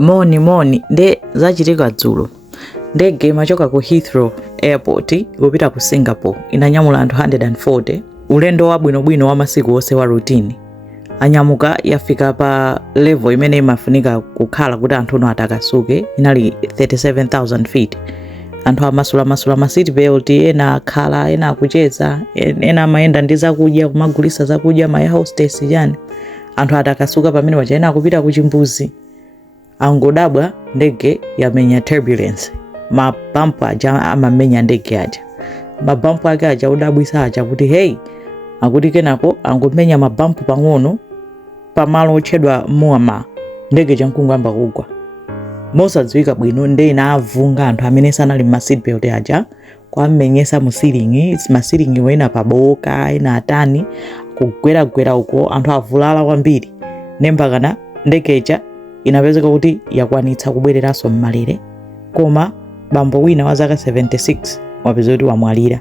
moni nde zachitika dzulo ndege imachoka ku Heathrow Airport kupita ku Singapore inanyamula anthu 140 ulendo wabwinobwino wa masiku onse wa routine. Anyamuka yafika pa level imene imafunika kukhala kuti anthu atakasuke inali 37,000 feet. Anthu amasula ma seat belt, ena akhala, ena akucheza, ena amayenda ndi zakudya kumagulisa zakudya ma air hostess yani. Anthu atakasuka pamene wacha ena akupita ku Chimbuzi. Angodabwa ndege yamenya turbulence. Mabampu aja amamenya ndege aja. Mabampu ake aja udabwisa aja kuti hey, akuti kenako angomenya mabampu pang'ono pamalo otchedwa Muama, ndege chankungamba kugwa. Mosadziwika bwino nde inavunga anthu amene sanali ma seat belt aja kwamenyesa mu ceiling, ma ceiling wena paboka ena atani kugwera uko anthu avulala kwambiri. Nembakana ndege ija inapezeka kuti yakwanitsa kubwereranso mmalire, koma bambo wina wa zaka 76 wapeza kuti wamwalira.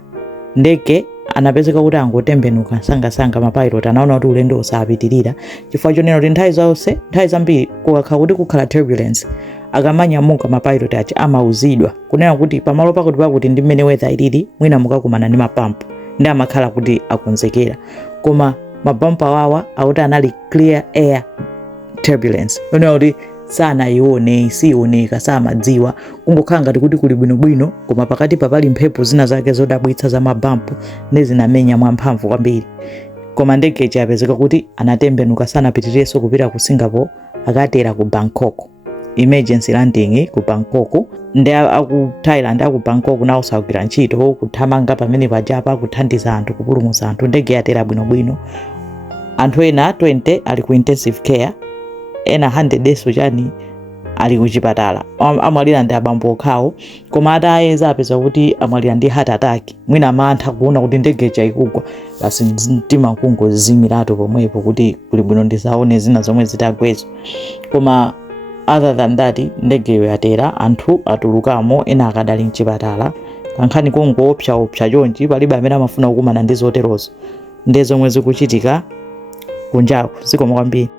Ndege anapezeka kuti angotembenuka sanga mapilot anaona kuti ulendo usapitirira chifukwa chonena kuti nthawi zambiri kukakhala kuti kukhala turbulence akamanyamuka mapilot achi amauzidwa kunena kuti pamalo pakuti ndi mmene weather ilili mwina mukakumana ndi mapampu ndi amakhala kuti akonzekera, koma mabampu awawa akuti anali clear air turbulence kunena kuti sanaione sioneka samadziwa kungokhala ngati kuti kuli bwinobwino koma pakati papali mphepo zina zake zodabwitsa za mabampu nezinamenya mwamphamvu kwambiri. Koma ndege ija yapezeka kuti anatembenuka sanapitirirenso kupita ku Singapore, akatera ku Bangkok, emergency landing ku Bangkok. Ndi aku Thailand aku Bangkok nawo sagwira ntchito kuthamanga pamene pajapa kuthandiza anthu kupulumutsa anthu. Ndege yatera bwinobwino. Anthu ena 20 ali ku intensive care, ena 100 chani ali kuchipatala. Amwalira ndi abambo okhawo, koma atayeza apeza kuti amwalira ndi heart attack. Mwina mantha kuona kuti ndege ija ikugwa basi mtima kungozimiratu pomwepo kuti kuli bwino ndisaone zina zomwe zitagwezo. Koma other than that ndegeyo yatera, anthu atulukamo, ena akadali mchipatala. Kankhani kungoopsa chonchi palibe amene amafuna kukumana ndi zoterozo. Ndi zomwe zikuchitika kunjaku zikomo kwambiri.